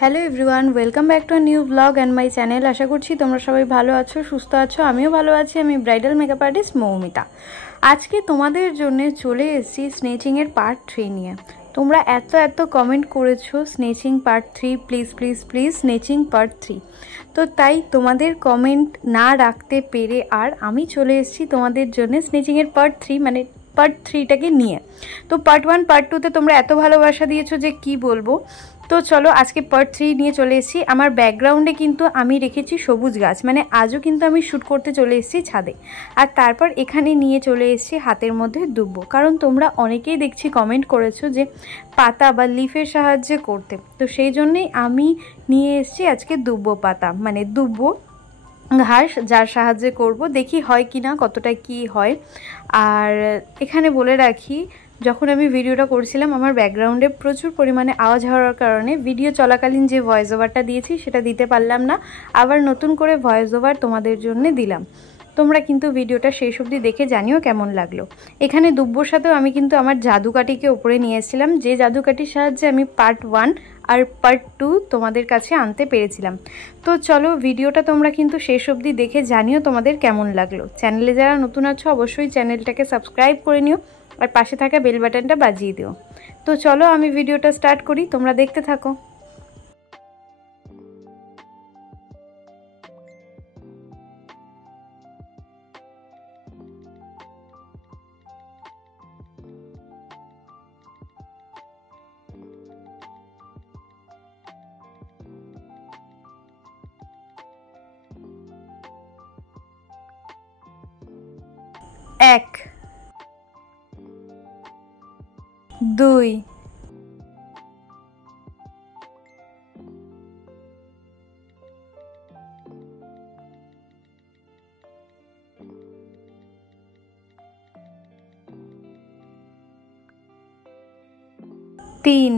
Hello everyone, welcome back to a new blog and my channel. আশা করছি তোমরা সবাই ভালো আছো, সুস্থ আছো। আমিও ভালো আছি। আমি ব্রাইডাল মেকআপ আর্টিস্ট মৌমিতা। আজকে তোমাদের জন্য চলে এসেছি স্নেচিংয়ের পার্ট 3 নিয়ে। তোমরা এত কমেন্ট করেছো snatching part 3, please please please snatching part 3। তো তাই তোমাদের কমেন্ট না রাখতে পেরে আর আমি চলে এসেছি তোমাদের জন্য স্নেচিংয়ের পার্ট 3 মানে পার্ট 3টাকে নিয়ে। তো পার্ট 1 পার্ট 2তে তোমরা এত ভালোবাসা দিয়েছো যে কি বলবো। তো চলো আজকে পার্ট 3 নিয়ে চলে এসেছি। আমার ব্যাকগ্রাউন্ডে কিন্তু আমি রেখেছি সবুজ গাছ, মানে আজও কিন্তু আমি শ্যুট করতে চলে এসেছি ছাদে। আর তারপর এখানে নিয়ে চলে এসেছি হাতের মধ্যে দুব্বো, কারণ তোমরা অনেকেই দেখছি কমেন্ট করেছো যে পাতা বা লিফের সাহায্যে করতে। তো সেই জন্যেই আমি নিয়ে এসেছি আজকে দুব্বো পাতা, মানে দুব্বো ঘাস, যার সাহায্যে করব। দেখি হয় কি না, কতটা কি হয়। আর এখানে বলে রাখি, যখন আমি ভিডিওটা করছিলাম আমার ব্যাকগ্রাউন্ডে প্রচুর পরিমাণে আওয়াজ হওয়ার কারণে ভিডিও চলাকালীন যে ভয়েস ওভারটা দিয়েছি সেটা দিতে পারলাম না। আবার নতুন করে ভয়েস ওভার তোমাদের জন্য দিলাম। তোমরা কিন্তু ভিডিওটা শেষ অবধি দেখে জানিও কেমন লাগলো। এখানে দুব্বোর সাথেও আমি কিন্তু আমার জাদুকাঠিকে ওপরে নিয়ে এসেছিলাম, যে জাদুকাঠির সাহায্যে আমি পার্ট 1 আর পার্ট 2 তোমাদের কাছে আনতে পেরেছিলাম। তো চলো ভিডিওটা তোমরা কিন্তু শেষ অবধি দেখে জানিও তোমাদের কেমন লাগলো। চ্যানেলে যারা নতুন আছো অবশ্যই চ্যানেলটাকে সাবস্ক্রাইব করে নিও আর পাশে থাকা বেল বাটনটা বাজিয়ে দিও। তো চলো আমি ভিডিওটা স্টার্ট করি, তোমরা দেখতে থাকো। এক, দুই, তিন,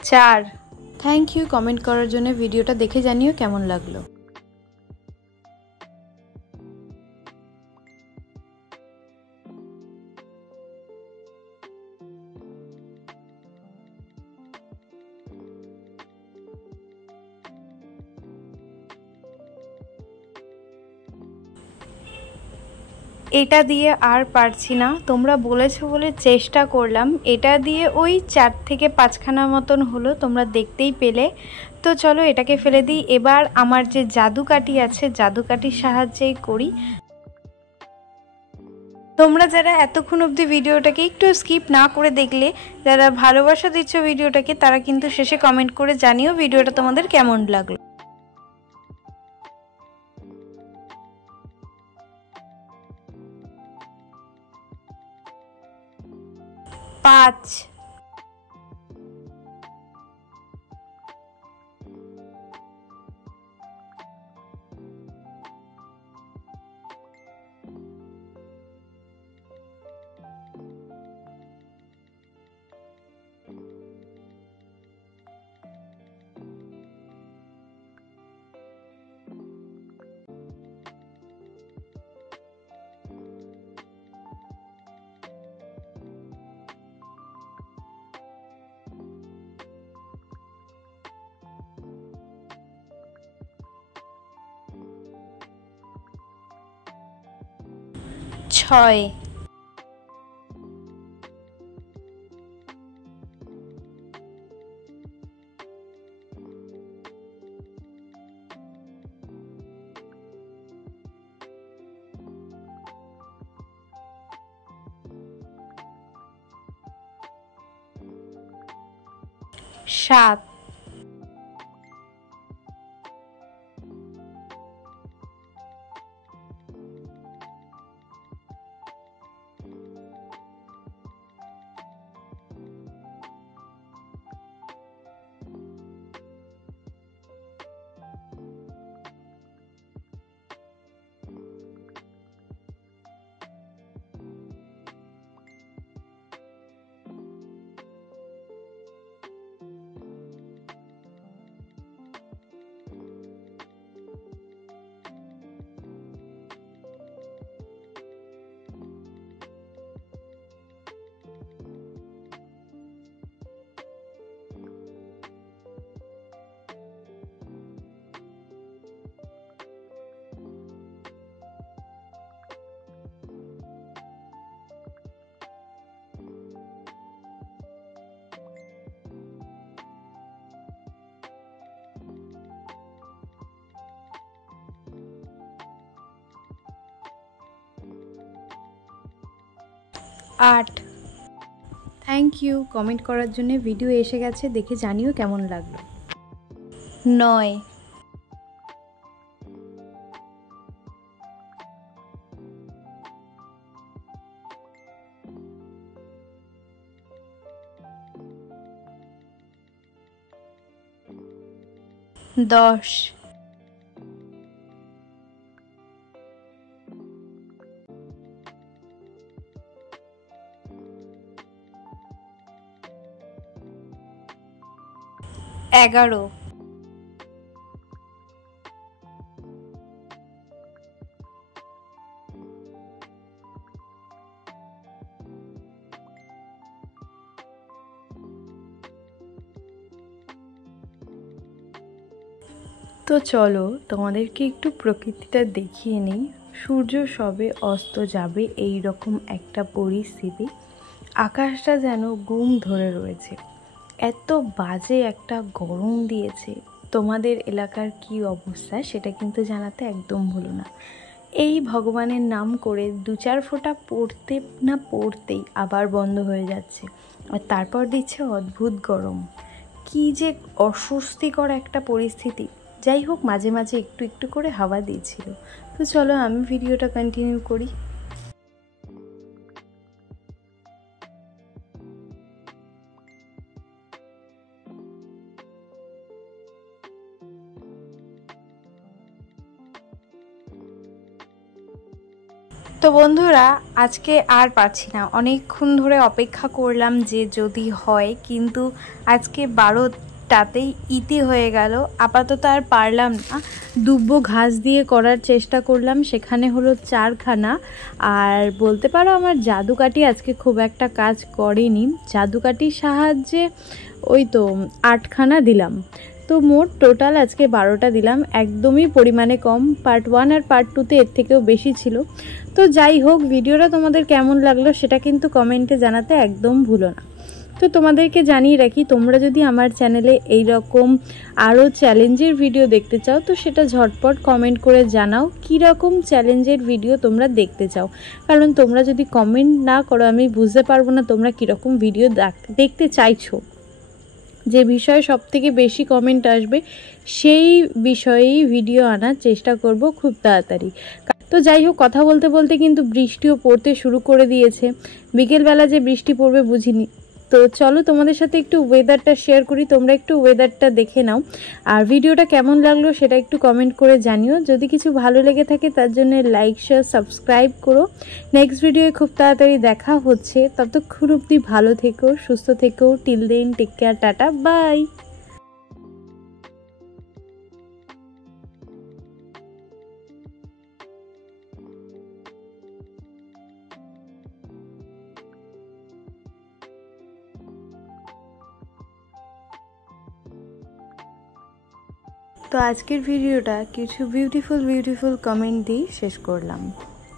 চার। থ্যাংক ইউ কমেন্ট করার জন্য। ভিডিওটা দেখে জানিও কেমন লাগলো। এটা দিয়ে আর পারছি না, তোমরা বলেছো বলে চেষ্টা করলাম। এটা দিয়ে ওই 4 থেকে 5খানা মতন হলো, তোমরা দেখতেই পেলে। তো চলো এটাকে ফেলে দিই। এবার আমার যে জাদুকাঠি আছে জাদুকাঠির সাহায্যেই করি। তোমরা যারা এতক্ষণ অবধি ভিডিওটাকে একটু স্কিপ না করে দেখলে, যারা ভালোবাসা দিচ্ছ ভিডিওটাকে, তারা কিন্তু শেষে কমেন্ট করে জানিও ভিডিওটা তোমাদের কেমন লাগলো। 5, 6, 7 8 থ্যাংক ইউ কমেন্ট করার জন্য। ভিডিও এসে গেছে, দেখে জানিও কেমন লাগলো। 9 10 11 তো চলো তোমাদেরকে একটু প্রকৃতিটা দেখিয়ে নিই। সূর্য সবে অস্ত যাবে এই রকম একটা পরিস্থিতি, আকাশটা যেন গুম ধরে রয়েছে, এত বাজে একটা গরম দিয়েছে। তোমাদের এলাকার কি অবস্থা সেটা কিন্তু জানাতে একদম ভুলো না। এই ভগবানের নাম করে 2-4 ফোঁটা পড়তে না পড়তেই আবার বন্ধ হয়ে যাচ্ছে, আর তারপর দিচ্ছে অদ্ভুত গরম। কি যে অস্বস্তিকর একটা পরিস্থিতি। যাই হোক, মাঝে মাঝে একটু একটু করে হাওয়া দিয়েছিল। তো চলো আমি ভিডিওটা কন্টিনিউ করি। তো বন্ধুরা, আজকে আর পারছি না, অনেকক্ষণ ধরে অপেক্ষা করলাম যে যদি হয়, কিন্তু আজকে 12টাতেই ইতি হয়ে গেল। আপাতত আর পারলাম না। দুব্বো ঘাস দিয়ে করার চেষ্টা করলাম, সেখানে হলো 4খানা। আর বলতে পারো আমার জাদুকাঠি আজকে খুব একটা কাজ করেনি। জাদুকাঠির সাহায্যে ওই তো 8খানা দিলাম। তো মোট টোটাল আজকে 12টা দিলাম, একদমই পরিমাণে কম। পার্ট 1 আর পার্ট 2তে এর থেকেও বেশি ছিল। তো যাই হোক, ভিডিওটা তোমাদের কেমন লাগলো সেটা কিন্তু কমেন্টে জানাতে একদম ভুলো না। তো তোমাদেরকে জানিয়ে রাখি, তোমরা যদি আমার চ্যানেলে এই রকম আরও চ্যালেঞ্জের ভিডিও দেখতে চাও তো সেটা ঝটপট কমেন্ট করে জানাও কীরকম চ্যালেঞ্জের ভিডিও তোমরা দেখতে চাও। কারণ তোমরা যদি কমেন্ট না করো আমি বুঝতে পারবো না তোমরা কীরকম ভিডিও দেখতে চাইছো। যে বিষয়ে সবথেকে বেশি কমেন্ট আসবে সেই বিষয়েই ভিডিও আনার চেষ্টা করব খুব তাড়াতাড়ি। তো যাই হোক, কথা বলতে বলতে কিন্তু বৃষ্টিও পড়তে শুরু করে দিয়েছে। বিকেলবেলা যে বৃষ্টি পড়বে বুঝিনি। তো চলো তোমাদের সাথে একটু ওয়েদারটা শেয়ার করি, তোমরা একটু ওয়েদারটা দেখে নাও। আর ভিডিওটা কেমন লাগলো সেটা একটু কমেন্ট করে জানিও। যদি কিছু ভালো লেগে থাকে তার জন্য লাইক শেয়ার সাবস্ক্রাইব করো। নেক্সট ভিডিওয়ে খুব তাড়াতাড়ি দেখা হচ্ছে, ততক্ষণ অবধি ভালো থেকো, সুস্থ থেকো। Till then, take care, tata, bye. তো আজকের ভিডিওটা কিছু বিউটিফুল কমেন্ট দিয়ে শেষ করলাম।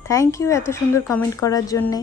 থ্যাংক ইউ এত সুন্দর কমেন্ট করার জন্যে।